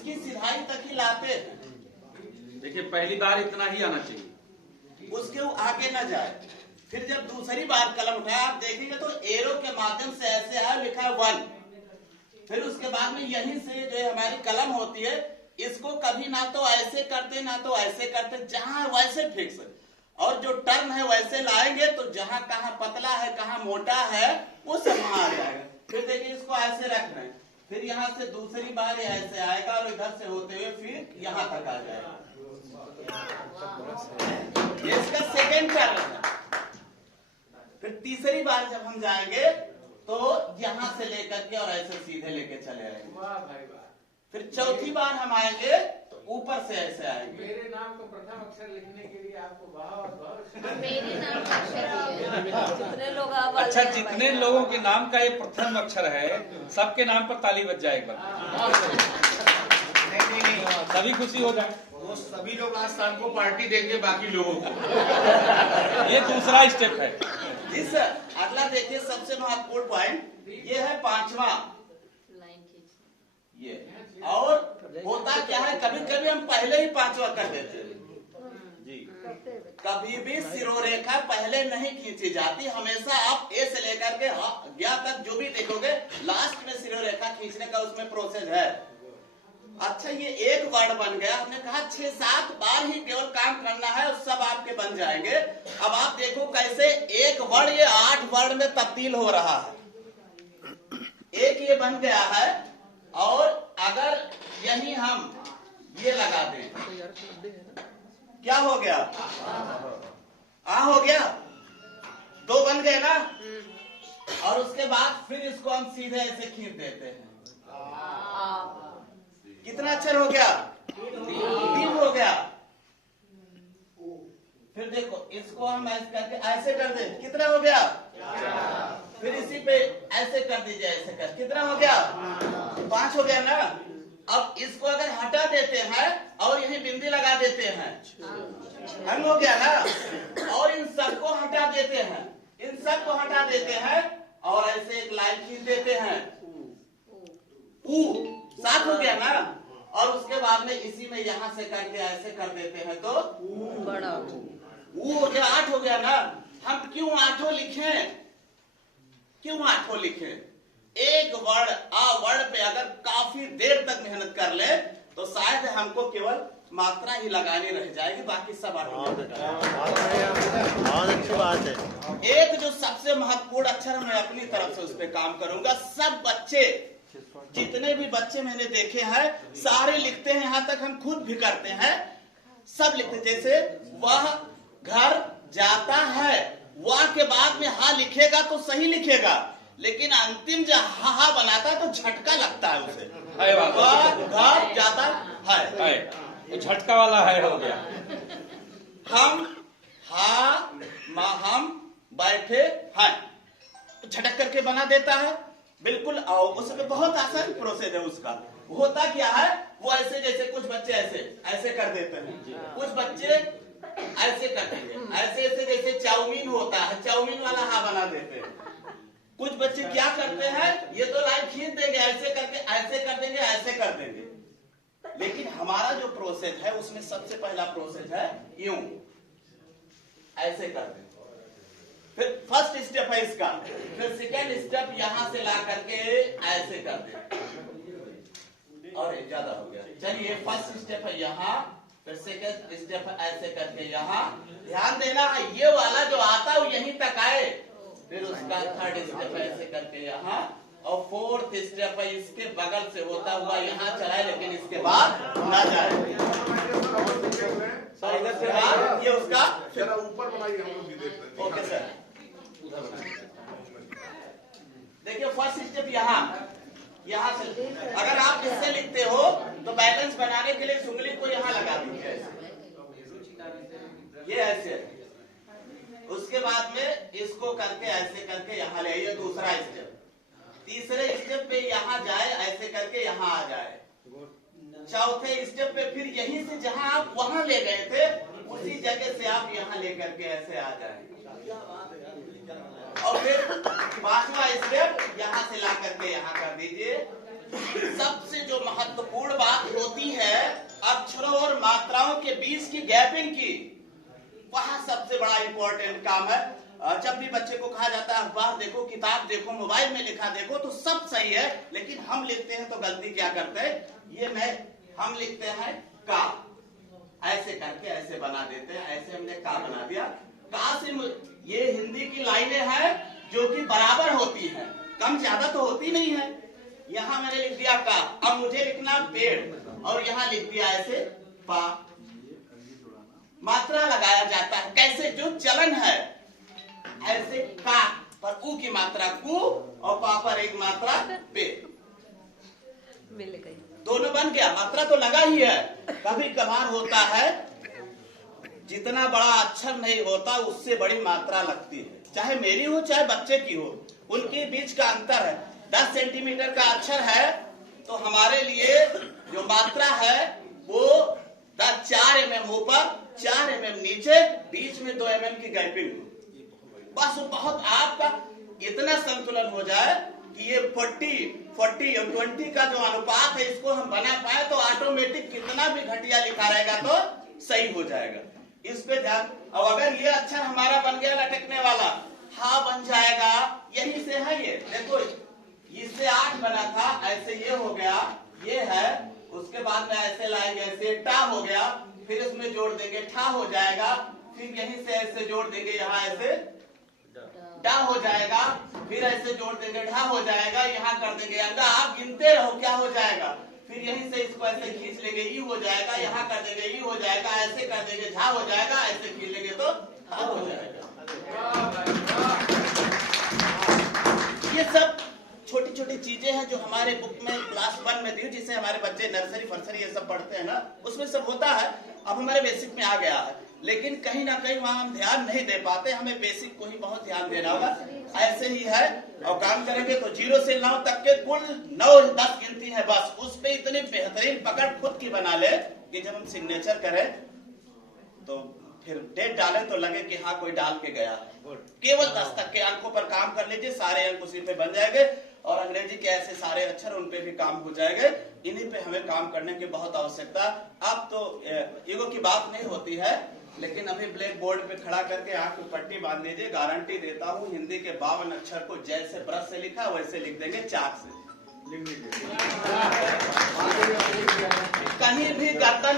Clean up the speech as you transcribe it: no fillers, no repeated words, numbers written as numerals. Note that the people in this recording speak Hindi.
इसकी सिधाई तक ही लाते हैं। देखिए पहली बार इतना ही आना चाहिए, उसके आगे न जाए। फिर जब दूसरी बार कलम उठाया, आप देखेंगे तो एरो के माध्यम से ऐसे है, लिखा है 1। फिर उसके बाद में यहीं से जो हमारी कलम होती है, इसको कभी ना तो ऐसे करते ना तो ऐसे करते, जहां वैसे फिक्स, और जो टर्न है वैसे लाएंगे तो जहां कहाँ पतला है कहाँ मोटा है वो सब वहां आ जाएगा। फिर देखिए इसको ऐसे रखना है, फिर यहाँ से दूसरी बार ऐसे आएगा और इधर से होते हुए फिर यहाँ तक आ जाएगा। ये इसका सेकेंड टर्न है। फिर तीसरी बार जब हम जाएंगे तो यहां से लेकर के और ऐसे सीधे लेके चले आएंगे। फिर चौथी बार हम आएंगे तो ऊपर से ऐसे आएंगे। मेरे नाम को प्रथम अक्षर लिखने के लिए आपको बहुत बहुत मेरे नाम का अक्षर जितने लोग अच्छा, जितने लोगों के नाम का ये प्रथम अक्षर है, सबके नाम पर ताली बज जाए एक बार। नहीं, सभी खुशी हो जाए। वो सभी लोग आज शाम को पार्टी देंगे बाकी लोगों को। ये दूसरा स्टेप है जी सर। अगला देखिए सबसे महत्वपूर्ण पॉइंट, ये है पांचवा। लाइन खींच। ये और होता क्या है, कभी कभी हम पहले ही पांचवा कर देते हैं जी। कभी भी सिरोरेखा पहले नहीं खींची जाती, हमेशा आप ए से लेकर के ज्ञा तक जो भी देखोगे लास्ट में सिरोरेखा खींचने का उसमें प्रोसेस है। अच्छा, ये एक वर्ड बन गया, हमने कहा 6-7 बार ही केवल काम करना है और सब आपके बन जाएंगे। अब आप देखो कैसे एक वर्ड ये 8 वर्ड में तब्दील हो रहा है। एक ये बन गया है, और अगर यही हम ये लगा दें, क्या हो गया? आ हो गया, 2 बन गए ना। और उसके बाद फिर इसको हम सीधे ऐसे खींच देते हैं। कितना अक्षर हो गया? 3 हो गया। फिर देखो इसको हम ऐसे करके ऐसे कर दे, कितना हो गया? फिर इसी पे ऐसे कर दीजिए, ऐसे कर, कितना हो गया? 5 हो गया ना। अब इसको अगर हटा देते हैं और यही बिंदी लगा देते हैं, हम हो गया ना। और इन सबको हटा देते हैं, इन सबको हटा देते हैं और ऐसे एक लाइन खींच देते हैं, ऊ 7 हो गया ना। और उसके बाद में इसी में यहां से करके ऐसे कर देते हैं तो बड़ा ऊ हो गया, 8 हो गया ना। हम क्यों 8 लिखें? क्यों 8 लिखें? एक वर्ड वर्ड पे अगर काफी देर तक मेहनत कर ले तो शायद हमको केवल मात्रा ही लगानी रह जाएगी, बाकी सब बहुत अच्छी बात है। एक जो सबसे महत्वपूर्ण अक्षर मैं अपनी तरफ से उस पर काम करूंगा। सब बच्चे, जितने भी बच्चे मैंने देखे हैं सारे लिखते हैं, यहाँ तक हम खुद भी करते हैं, सब लिखते हैं। जैसे वह घर जाता है, वह के बाद में हा लिखेगा तो सही लिखेगा, लेकिन अंतिम जो हा बनाता है तो झटका लगता है उसे। वह घर जाता है, तो झटका वाला है हो गया। हम बैठे हैं, तो झटक करके बना देता है बिल्कुल। उसमें बहुत आसान प्रोसेस है उसका। होता क्या है, वो ऐसे, जैसे कुछ बच्चे ऐसे कर देते हैं, कुछ बच्चे ऐसे करते हैं, ऐसे जैसे चाउमीन होता है, चाउमीन वाला हा बना देते हैं। कुछ बच्चे क्या करते हैं, ये तो लाइन खींच देंगे, ऐसे करके ऐसे कर देंगे, ऐसे कर देंगे। लेकिन हमारा जो प्रोसेस है उसमें सबसे पहला प्रोसेस है यूं, ऐसे कर देंगे। फिर फर्स्ट स्टेप है इसका, फिर सेकेंड स्टेप यहां से ला करके ऐसे कर दे, और ज्यादा हो गया। चलिए फर्स्ट स्टेप है यहाँ, फिर सेकेंड स्टेप है ऐसे करके यहाँ। ध्यान देना है ये वाला जो आता है वो यहीं तक आए, फिर उसका थर्ड स्टेप है ऐसे करके यहाँ, और फोर्थ स्टेप है इसके बगल से होता हुआ यहाँ चलाए, लेकिन इसके बाद ना जाए। इधर से बाद ये उसका ऊपर बनाइए, हम लोग भी देखते हैं। Okay sir. देखिए फर्स्ट स्टेप यहाँ से, अगर आप इससे लिखते हो तो बैलेंस बनाने के लिए उंगली को यहाँ लगा दीजिए, ये ऐसे। उसके बाद में इसको करके ऐसे करके यहाँ ले आइए, दूसरा स्टेप। तीसरे स्टेप पे यहाँ जाए, ऐसे करके यहाँ आ जाए। चौथे स्टेप पे फिर यहीं से जहां आप वहां ले गए थे उसी जगह से आप यहाँ लेकर के ऐसे आ जाए। और फिर 5वां स्टेप यहाँ से ला करके यहाँ कर दीजिए। सबसे जो महत्वपूर्ण बात होती वहां सबसे बड़ा इंपॉर्टेंट काम है। जब भी बच्चे को कहा जाता है अखबार देखो, किताब देखो, मोबाइल में लिखा देखो, तो सब सही है, लेकिन हम लिखते हैं तो गलती क्या करते हैं, हम लिखते हैं का, ऐसे करके ऐसे बना देते हैं, ऐसे हमने का बना दिया। का से ये हिंदी की लाइनें हैं जो कि बराबर होती हैं, कम ज्यादा तो होती नहीं है। यहाँ मैंने लिख दिया का, अब मुझे लिखना पेड़, और यहाँ लिख दिया ऐसे पा। मात्रा लगाया जाता है कैसे, जो चलन है ऐसे का पर ऊ की मात्रा कु और पा पर एक मात्रा पे, मिल गई, दोनों बन गया, मात्रा तो लगा ही है। कभी कभार होता है जितना बड़ा अक्षर नहीं होता उससे बड़ी मात्रा लगती है, चाहे मेरी हो चाहे बच्चे की हो, उनके बीच का अंतर है। 10 सेंटीमीटर का अक्षर है तो हमारे लिए जो मात्रा है वो 4 mm ऊपर 4 mm नीचे, बीच में 2 mm की गैपिंग, बस वो बहुत आपका इतना संतुलन हो जाए कि ये 40 और 20 का जो अनुपात है इसको हम बना पाए तो ऑटोमेटिक कितना भी घटिया लिखा रहेगा तो सही हो जाएगा। इस पे ध्यान। अब अगर ये अक्षर हमारा बन गया लटकने वाला, हा बन जाएगा, यही से है ये, देखो इससे 8 बना था, ऐसे ये हो गया, ये है, उसके बाद में ऐसे लाएंगे, ऐसे टा हो गया, फिर इसमें जोड़ देंगे ठा हो जाएगा, फिर यहीं से ऐसे जोड़ देंगे, यहाँ ऐसे डा हो जाएगा, फिर ऐसे जोड़ देंगे ढा हो जाएगा, यहाँ कर देंगे अंगा, आप गिनते रहो क्या हो जाएगा, फिर यहीं से इसको ऐसे खींच लेंगे ई हो जाएगा, यहाँ कर देंगे ई हो जाएगा, ऐसे कर देंगे झा हो जाएगा, ऐसे खींच लेंगे तो हा हो जाएगा। ये सब छोटी छोटी चीजें हैं जो हमारे बुक में क्लास 1 में दी, जिसे हमारे बच्चे नर्सरी फर्सरी ये सब पढ़ते हैं ना, उसमें सब होता है। अब हमारे बेसिक में आ गया है, लेकिन कहीं ना कहीं वहां हम ध्यान नहीं दे पाते, हमें बेसिक को ही बहुत ध्यान देना होगा। ऐसे ही है, और काम करेंगे तो 0 से 9 तक के कुल 9-10 गिनती है, बस उस पे इतनी बेहतरीन पकड़ खुद की बना ले कि जब हम सिग्नेचर करें तो फिर डेट डालें तो लगे कि हाँ कोई डाल के गया है। केवल 10 तक के अंकों पर काम कर लीजिए, सारे अंक उसी पे बन जाएंगे, और अंग्रेजी के ऐसे सारे अक्षर उन पे भी काम हो जाएंगे। इन्हीं पे हमें काम करने की बहुत आवश्यकता। अब तो ईगो की बात नहीं होती है, लेकिन अभी ब्लैक बोर्ड पे खड़ा करके आंख पे पट्टी बांध दीजिए, गारंटी देता हूँ हिंदी के 52 अक्षर को जैसे ब्रश से लिखा वैसे लिख देंगे चाक से। कहीं भी गर्दन